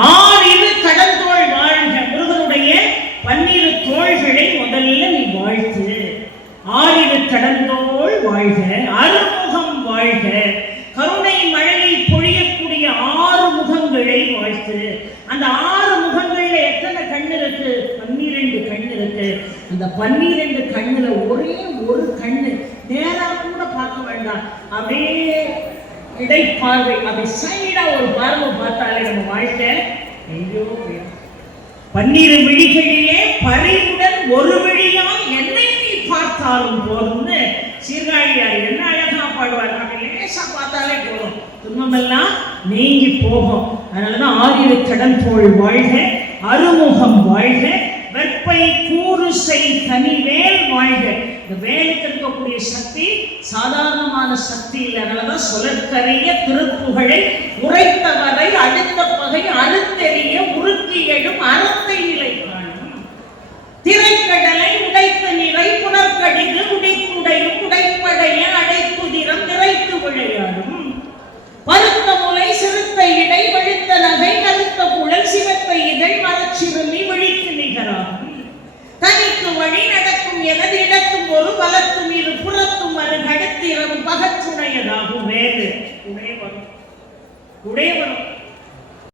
ஆறிரு கடந்தோள் வாழ்க. முருகனுடைய 12 தோள்களை முதல்ல நீ வாழ்த்து. ஆறிரு கடந்தோள் வாழ்க, அருமுகம் வாழ்க, கருணை மழையை பொழியக்கூடிய 6 முகங்களை வாழ்த்து. அந்த 6 முகங்கள்ல எத்தனை கண்ணு இருக்கு? 12 கண்ணு இருக்கு. அந்த 12 கண்ணுல ஒரே ஒரு கண்ணு நேரா கூட பார்க்க வேண்டாம், அப்படியே இடைப்பார்வை, அப்படி சைடா ஒரு பார்வை பார்த்தாலே நம்ம வாழ்க்கை எங்கேயோ 12 விழிகளிலே பறிவுடன் ஒரு விழியால் என்னை நீ பார்த்தாலும் போதும்னு சீர்காழியார் என்ன அழகா பாடுவார். அப்படி லேசா பார்த்தாலே போதும், துன்பமெல்லாம் நீங்கி போகும். அதனாலதான் ஆறிரு கடந்தோள் வாழ்க, அருமுகம் வாழ்க, வெப்பை கூறுசை கனிவேல் வாழ்க. இந்த வேலுக்கு இருக்கக்கூடிய சக்தி சாதாரணமான சக்தி இல்லை. அதனாலதான் சொலற்கரிய திருப்புகழை உரைத்தவரை அடுத்த பகை